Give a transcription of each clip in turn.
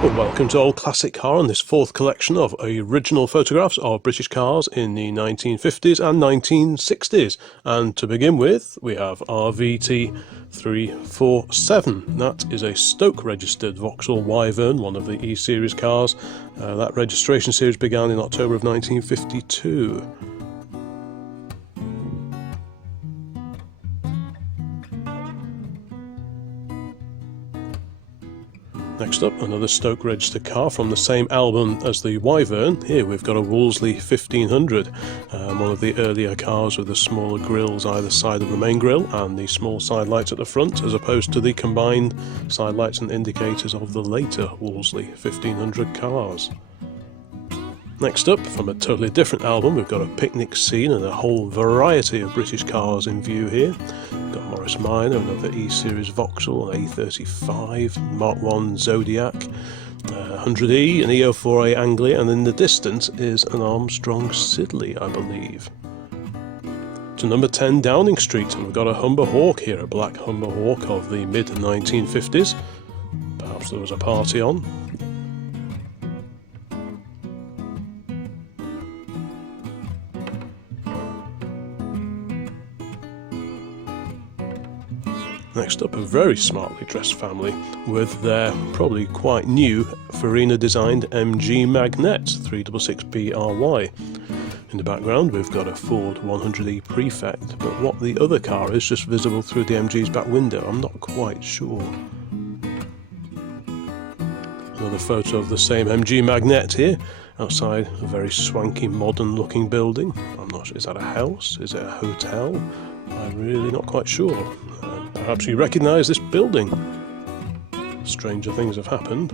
Well, welcome to Old Classic Car on this fourth collection of original photographs of British cars in the 1950s and 1960s. And to begin with, we have RVT 347. That is a Stoke registered Vauxhall Wyvern, one of the E-Series cars. That registration series began in October of 1952. Next up, another Stoke registered car from the same album as the Wyvern. Here we've got a Wolseley 1500, one of the earlier cars with the smaller grills either side of the main grille and the small side lights at the front, as opposed to the combined side lights and indicators of the later Wolseley 1500 cars. Next up, from a totally different album, we've got a picnic scene and a whole variety of British cars in view here. We've got Morris Minor, another E-Series Vauxhall, an A35, Mark I Zodiac, 100E, an E04A Anglia, and in the distance is an Armstrong Siddeley, I believe. To number 10 Downing Street, and we've got a Humber Hawk here, a black Humber Hawk of the mid-1950s. Perhaps there was a party on. Next up, a very smartly dressed family with their probably quite new Farina designed MG Magnette 366BRY. In the background we've got a Ford 100E Prefect, but what the other car is just visible through the MG's back window, I'm not quite sure. Another photo of the same MG Magnette here, outside a very swanky modern looking building. I'm not sure, is that a house? Is it a hotel? I'm really not quite sure. Perhaps you recognise this building. Stranger things have happened.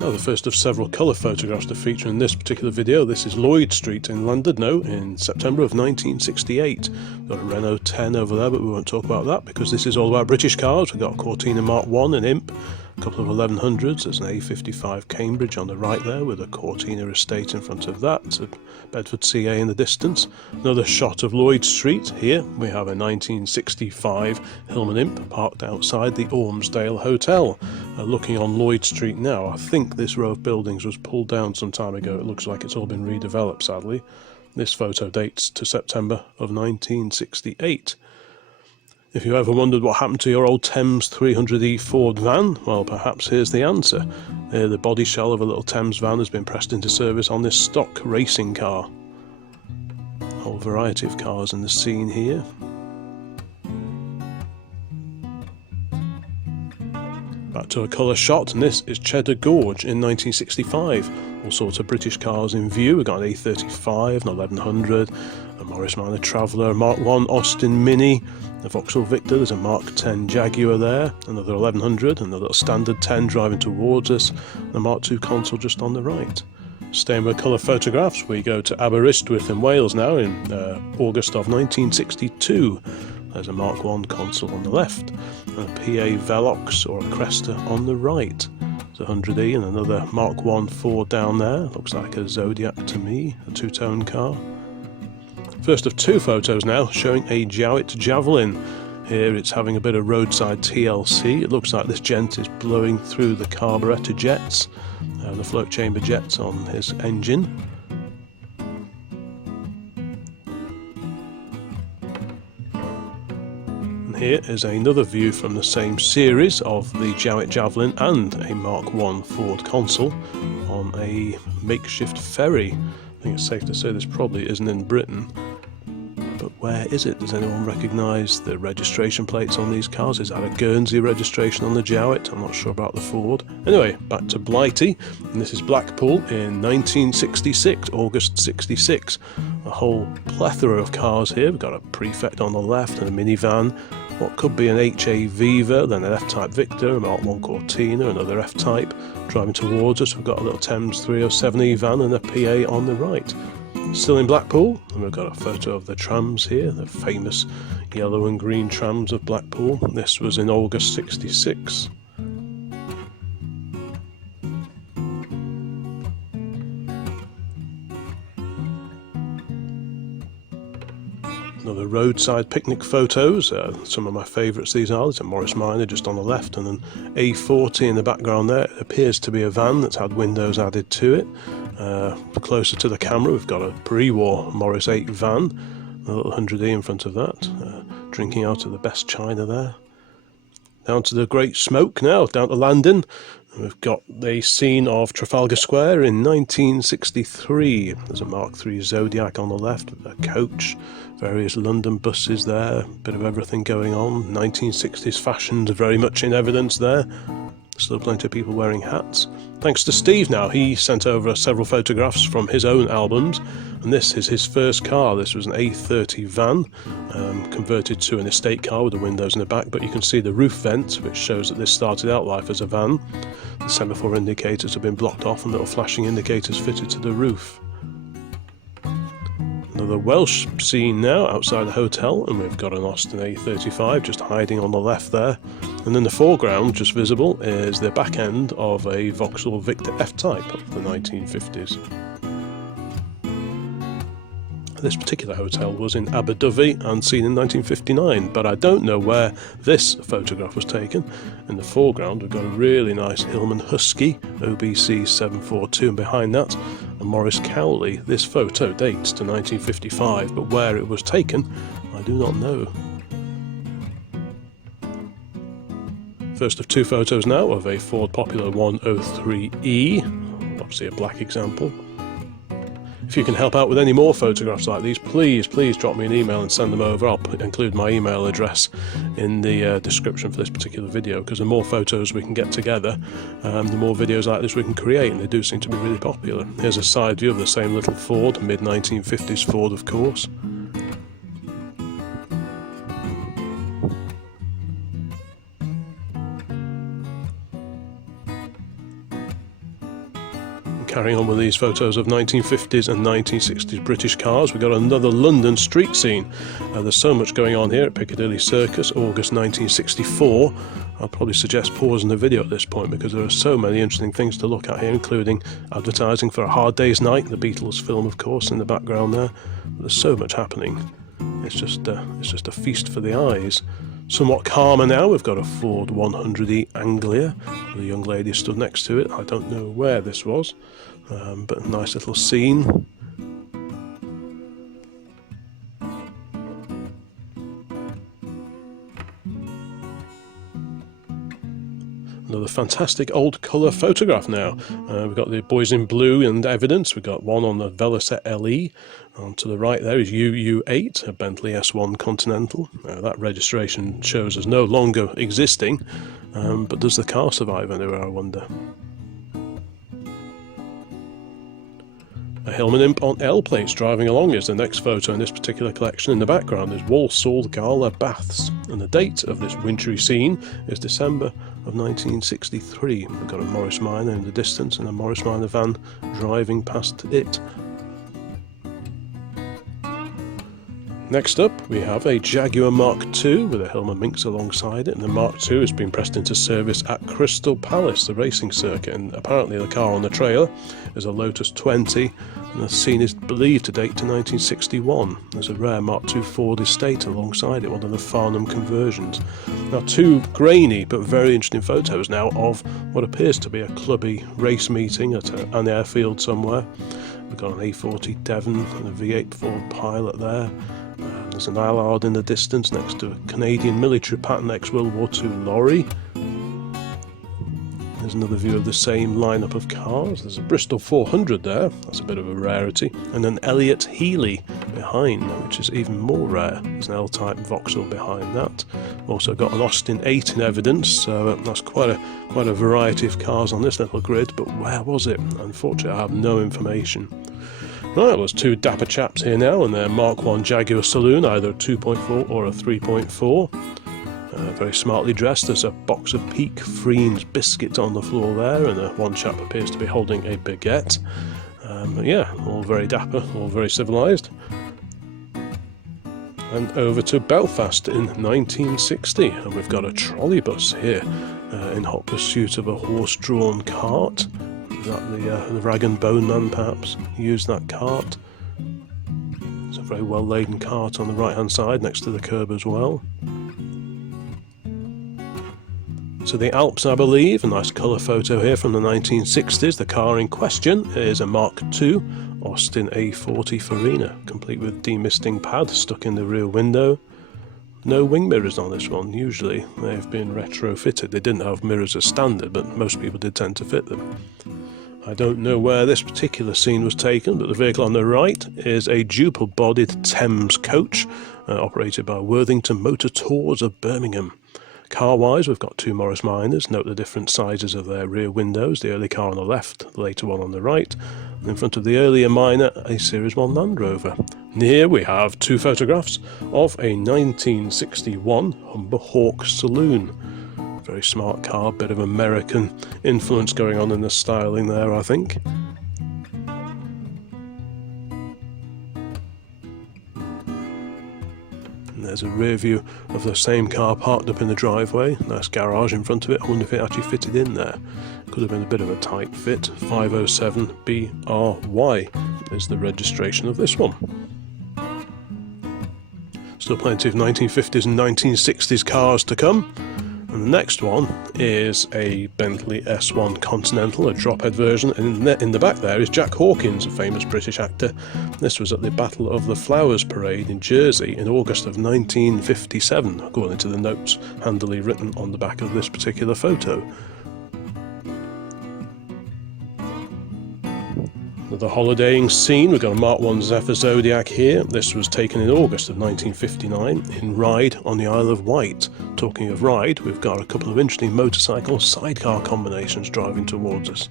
Now, the first of several colour photographs to feature in this particular video. This is Lloyd Street in Llandudno in September of 1968. We've got a Renault 10 over there, but we won't talk about that because this is all about British cars. We've got a Cortina Mark I, an Imp, a couple of 1100s. There's an A55 Cambridge on the right there with a Cortina estate in front of that, a Bedford CA in the distance. Another shot of Lloyd Street. Here we have a 1965 Hillman Imp parked outside the Ormsdale Hotel. Looking on Lloyd Street now, I think this row of buildings was pulled down some time ago. It looks like it's all been redeveloped, sadly. This photo dates to September of 1968. If you ever wondered what happened to your old Thames 300E Ford van, well, perhaps here's the answer. The body shell of a little Thames van has been pressed into service on this stock racing car. A whole variety of cars in the scene here. Back to a colour shot, and this is Cheddar Gorge in 1965. All sorts of British cars in view. We've got an A35, an 1100, a Morris Minor Traveller, a Mark I Austin Mini, a Vauxhall Victor, there's a Mark X Jaguar there, another 1100, another standard 10 driving towards us, and a Mark II Consul just on the right. Staying with colour photographs, we go to Aberystwyth in Wales now in August of 1962. There's a Mark I Consul on the left, and a PA Velox or a Cresta on the right. There's a 100E and another Mark I Ford down there. Looks like a Zodiac to me, a two-tone car. First of two photos now showing a Jowett Javelin. Here it's having a bit of roadside TLC. It looks like this gent is blowing through the carburettor jets, the float chamber jets on his engine. Here is another view from the same series of the Jowett Javelin and a Mark I Ford Consul on a makeshift ferry. I think it's safe to say this probably isn't in Britain. But where is it? Does anyone recognise the registration plates on these cars? Is that a Guernsey registration on the Jowett? I'm not sure about the Ford. Anyway, back to Blighty, and this is Blackpool in 1966, August 66. A whole plethora of cars here. We've got a Prefect on the left and a minivan. What could be an HA Viva, then an F-Type Victor, a Mark I Cortina, another F-Type. Driving towards us, we've got a little Thames 307E van and a PA on the right. Still in Blackpool, and we've got a photo of the trams here, the famous yellow and green trams of Blackpool. This was in August 66. Another roadside picnic photos. Some of my favourites these are. There's a Morris Minor just on the left and an A40 in the background there. It appears to be a van that's had windows added to it. Closer to the camera we've got a pre-war Morris 8 van, a little 100E in front of that, drinking out of the best china there. Down to the Great Smoke now, down to Landon. We've got the scene of Trafalgar Square in 1963. There's a Mark III Zodiac on the left, a coach, various London buses there, a bit of everything going on. 1960s fashions very much in evidence there. Still plenty of people wearing hats. Thanks to Steve now, he sent over several photographs from his own albums, and this is his first car. This was an A30 van, converted to an estate car with the windows in the back, but you can see the roof vent, which shows that this started out life as a van. The semaphore indicators have been blocked off and little flashing indicators fitted to the roof. Another Welsh scene now outside the hotel, and we've got an Austin A35 just hiding on the left there. And in the foreground, just visible, is the back end of a Vauxhall Victor F-Type of the 1950s. This particular hotel was in Abu Dhabi and seen in 1959, but I don't know where this photograph was taken. In the foreground we've got a really nice Hillman Husky OBC 742, and behind that a Morris Cowley. This photo dates to 1955, but where it was taken I do not know. First of two photos now of a Ford Popular 103E, obviously a black example. If you can help out with any more photographs like these, please drop me an email and send them over. I'll include my email address in the description for this particular video, because the more photos we can get together, the more videos like this we can create, and they do seem to be really popular. Here's a side view of the same little Ford, mid-1950s Ford of course. Carrying on with these photos of 1950s and 1960s British cars, we've got another London street scene. There's so much going on here at Piccadilly Circus, August 1964. I'll probably suggest pausing the video at this point because there are so many interesting things to look at here, including advertising for A Hard Day's Night, the Beatles film of course in the background there. There's so much happening. It's just a feast for the eyes. Somewhat calmer now, we've got a Ford 100E Anglia. The young lady stood next to it. I don't know where this was, but a nice little scene. Another fantastic old colour photograph now. We've got the boys in blue and evidence. We've got one on the Velocette LE. To the right there is UU8, a Bentley S1 Continental. That registration shows as no longer existing, but does the car survive anywhere, I wonder? A Hillman Imp on L plates driving along is the next photo in this particular collection. In the background is Walsall Gala Baths, and the date of this wintry scene is December of 1963. We've got a Morris Minor in the distance and a Morris Minor van driving past it. Next up we have a Jaguar Mark II with a Hillman Minx alongside it, and the Mark II has been pressed into service at Crystal Palace, the racing circuit, and apparently the car on the trailer is a Lotus 20, and the scene is believed to date to 1961. There's a rare Mark II Ford Estate alongside it, one of the Farnham conversions. Now two grainy but very interesting photos now of what appears to be a clubby race meeting at an airfield somewhere. We've got an A40 Devon and a V8 Ford Pilot there. There's an Allard in the distance next to a Canadian military pattern ex-World War II lorry. There's another view of the same lineup of cars. There's a Bristol 400 there, that's a bit of a rarity, and an Elliott Healey behind, which is even more rare. There's an L-type Vauxhall behind that. Also got an Austin 8 in evidence, so that's quite a variety of cars on this little grid, but where was it? Unfortunately I have no information. Right, well, there's two dapper chaps here now, and they're Mark I Jaguar Saloon, either a 2.4 or a 3.4. Very smartly dressed. There's a box of Peak Friends biscuits on the floor there, and one chap appears to be holding a baguette. Yeah, all very dapper, all very civilised. And over to Belfast in 1960, and we've got a trolleybus here in hot pursuit of a horse-drawn cart. Is that the rag and bone man perhaps used that cart? There's a very well laden cart on the right hand side next to the curb as well. So the Alps, I believe, a nice colour photo here from the 1960s. The car in question is a Mark II Austin A40 Farina, complete with demisting pad stuck in the rear window. No wing mirrors on this one. Usually they've been retrofitted. They didn't have mirrors as standard, but most people did tend to fit them. I don't know where this particular scene was taken, but the vehicle on the right is a duple-bodied Thames coach operated by Worthington Motor Tours of Birmingham. Car-wise, we've got two Morris Minors. Note the different sizes of their rear windows. The early car on the left, the later one on the right. And in front of the earlier Minor, a Series 1 Land Rover. And here we have two photographs of a 1961 Humber Hawk saloon. Very smart car, bit of American influence going on in the styling there, I think. There's a rear view of the same car parked up in the driveway. Nice garage in front of it. I wonder if it actually fitted in there. Could have been a bit of a tight fit. 507BRY is the registration of this one. Still plenty of 1950s and 1960s cars to come. And the next one is a Bentley S1 Continental, a drop-head version, and in the back there is Jack Hawkins, a famous British actor. This was at the Battle of the Flowers Parade in Jersey in August of 1957, according to the notes handily written on the back of this particular photo. The holidaying scene, we've got a Mark I Zephyr Zodiac here. This was taken in August of 1959 in Ryde on the Isle of Wight. Talking of Ryde, we've got a couple of interesting motorcycle sidecar combinations driving towards us.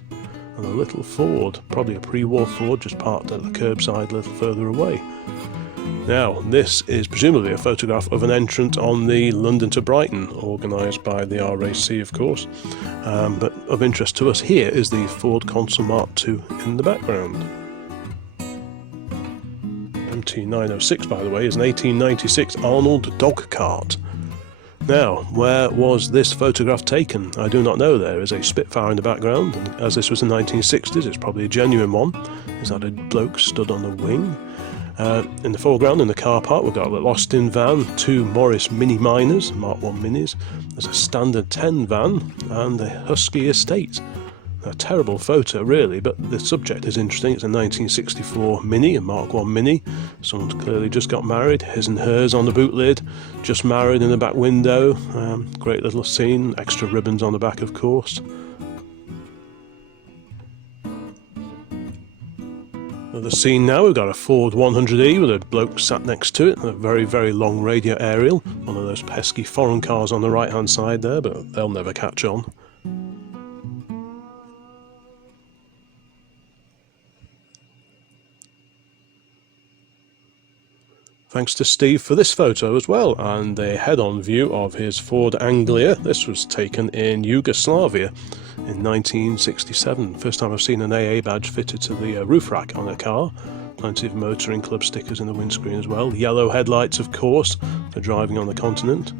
And a little Ford, probably a pre-war Ford, just parked at the curbside a little further away. Now, this is presumably a photograph of an entrant on the London to Brighton, organised by the RAC, of course. But of interest to us here is the Ford Consul Mark II in the background. MT906, by the way, is an 1896 Arnold dog cart. Now, where was this photograph taken? I do not know. There is a Spitfire in the background, and as this was the 1960s, it's probably a genuine one. Is that a bloke stood on the wing? In the foreground, in the car park, we've got a Austin van, two Morris Mini Minors, Mark I Minis. There's a standard 10 van and a Husky estate. A terrible photo, really, but the subject is interesting. It's a 1964 Mini, a Mark I Mini. Someone's clearly just got married. His and hers on the boot lid. Just married in the back window. Great little scene. Extra ribbons on the back, of course. The scene now, we've got a Ford 100E with a bloke sat next to it, and a very, very long radio aerial. One of those pesky foreign cars on the right hand side there, but they'll never catch on. Thanks to Steve for this photo as well, and a head-on view of his Ford Anglia. This was taken in Yugoslavia in 1967. First time I've seen an AA badge fitted to the roof rack on a car. Plenty of motoring club stickers in the windscreen as well. Yellow headlights, of course, for driving on the continent.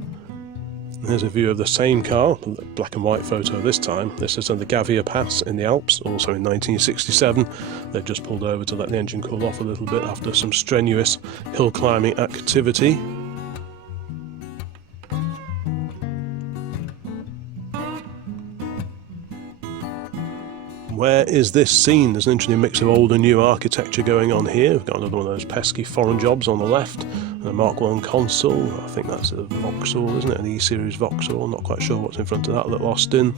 And here's a view of the same car, black and white photo this time. This is on the Gavia Pass in the Alps, also in 1967. They've just pulled over to let the engine cool off a little bit after some strenuous hill climbing activity. Where is this scene? There's an interesting mix of old and new architecture going on here. We've got another one of those pesky foreign jobs on the left, and a Mark I Consul. I think that's a Vauxhall, isn't it? An E-Series Vauxhall. Not quite sure what's in front of that little Austin.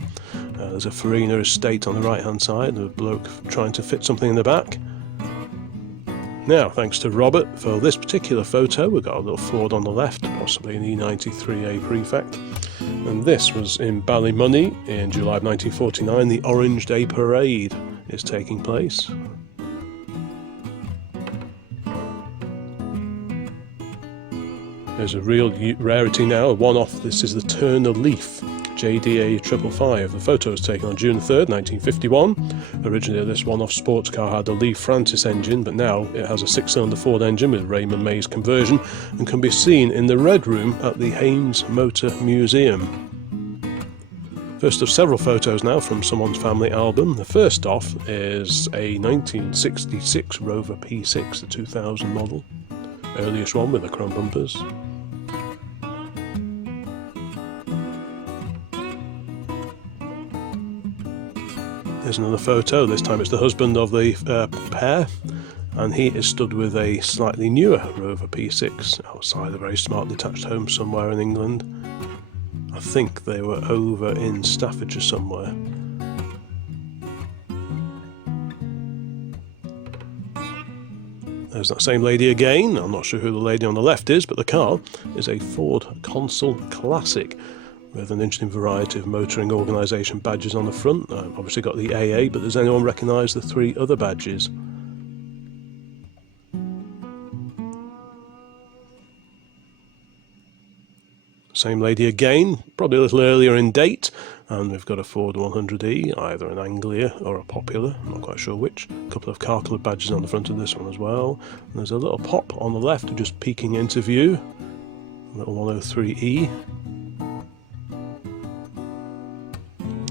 There's a Farina estate on the right hand side, and a bloke trying to fit something in the back. Now, thanks to Robert for this particular photo. We've got a little Ford on the left, possibly an E93A Prefect. And this was in Ballymoney in July of 1949. The Orange Day Parade is taking place. There's a real rarity now, a one-off. This is the Turner Leaf JDA 555. The photo was taken on June 3rd, 1951. Originally this one-off sports car had a Lee Francis engine, but now it has a 6-cylinder Ford engine with Raymond May's conversion and can be seen in the Red Room at the Haynes Motor Museum. First of several photos now from someone's family album. The first off is a 1966 Rover P6, the 2000 model. earliest one with the chrome bumpers. Here's another photo. This time it's the husband of the pair, and he is stood with a slightly newer Rover P6 outside a very smart detached home somewhere in England. I think they were over in Staffordshire somewhere. There's that same lady again. I'm not sure who the lady on the left is, but the car is a Ford Consul Classic with an interesting variety of motoring organisation badges on the front. Obviously got the AA, but does anyone recognise the 3 other badges? Same lady again, probably a little earlier in date, and we've got a Ford 100E, either an Anglia or a Popular, I'm not quite sure which. A couple of car coloured badges on the front of this one as well. And there's a little pop on the left just peeking into view, a little 103E.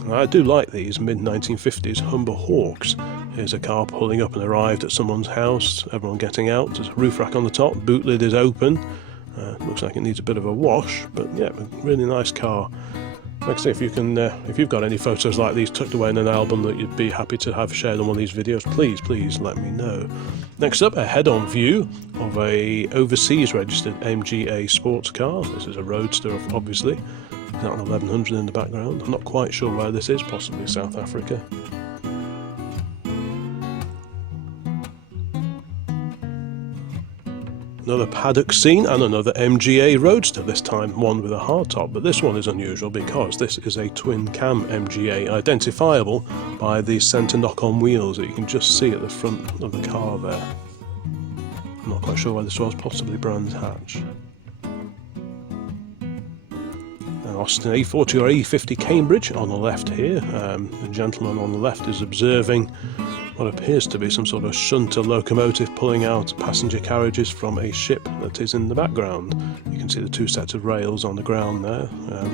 And I do like these mid-1950s Humber Hawks. Here's a car pulling up and arrived at someone's house, everyone getting out, there's a roof rack on the top, boot lid is open. Looks like it needs a bit of a wash, but yeah, a really nice car. Like I say, if you've got any photos like these tucked away in an album that you'd be happy to have shared on one of these videos, please let me know. Next up, a head-on view of a overseas registered MGA sports car. This is a Roadster, obviously. Is that an 1100 in the background? I'm not quite sure where this is, possibly South Africa. Another paddock scene and another MGA Roadster, this time one with a hardtop, but this one is unusual because this is a twin cam MGA, identifiable by the centre knock-on wheels that you can just see at the front of the car there. I'm not quite sure where this was, possibly Brands Hatch. An Austin A40 or E50 Cambridge on the left here. The gentleman on the left is observing what appears to be some sort of shunter locomotive pulling out passenger carriages from a ship that is in the background. You can see the 2 sets of rails on the ground there.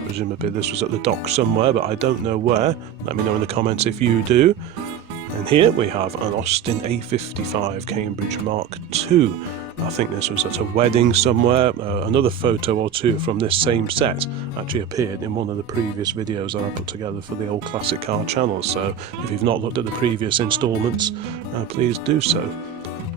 Presumably this was at the dock somewhere, but I don't know where. Let me know in the comments if you do. And here we have an Austin A55 Cambridge Mark II. I think this was at a wedding somewhere. Another photo or two from this same set actually appeared in one of the previous videos that I put together for the Old Classic Car channel, so if you've not looked at the previous instalments, please do so.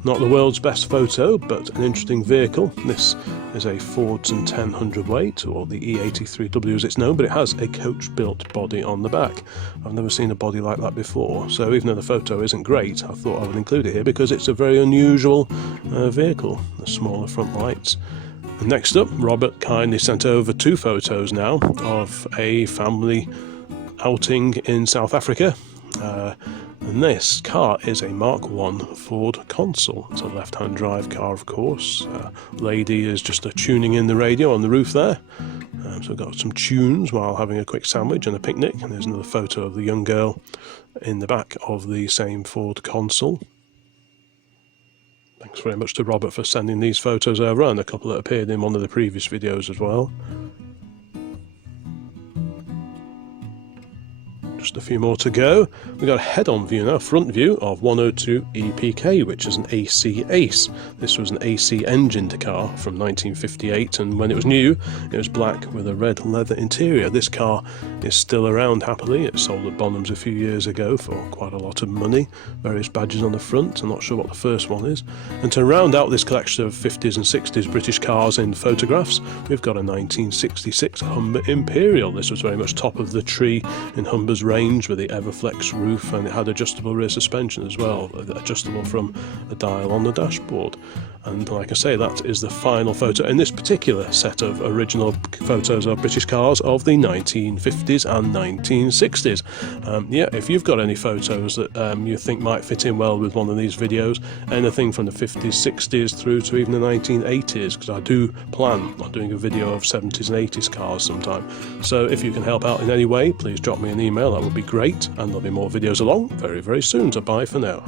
Not the world's best photo, but an interesting vehicle. This is a Fordson 10 hundredweight, or the E83W as it's known, but it has a coach-built body on the back. I've never seen a body like that before, so even though the photo isn't great, I thought I would include it here because it's a very unusual vehicle, the smaller front lights. And next up, Robert kindly sent over 2 photos now of a family outing in South Africa. And this car is a Mark I Ford Consul. It's a left-hand drive car, of course. Lady is just tuning in the radio on the roof there. So we've got some tunes while having a quick sandwich and a picnic. And there's another photo of the young girl in the back of the same Ford Consul. Thanks very much to Robert for sending these photos over, and a couple that appeared in one of the previous videos as well. Just a few more to go. We've got a head-on view now, front view of 102 EPK, which is an AC Ace. This was an AC engined car from 1958, and when it was new, it was black with a red leather interior. This car is still around happily. It sold at Bonham's a few years ago for quite a lot of money. Various badges on the front. I'm not sure what the first one is. And to round out this collection of 50s and 60s British cars in photographs, we've got a 1966 Humber Imperial. This was very much top of the tree in Humber's range with the Everflex roof, and it had adjustable rear suspension as well, adjustable from a dial on the dashboard. And like I say, that is the final photo in this particular set of original photos of British cars of the 1950s and 1960s. Yeah, if you've got any photos that you think might fit in well with one of these videos, anything from the 50s, 60s through to even the 1980s, because I do plan on doing a video of 70s and 80s cars sometime. So if you can help out in any way, please drop me an email, that would be great, and there'll be more videos along very, very soon. So bye for now.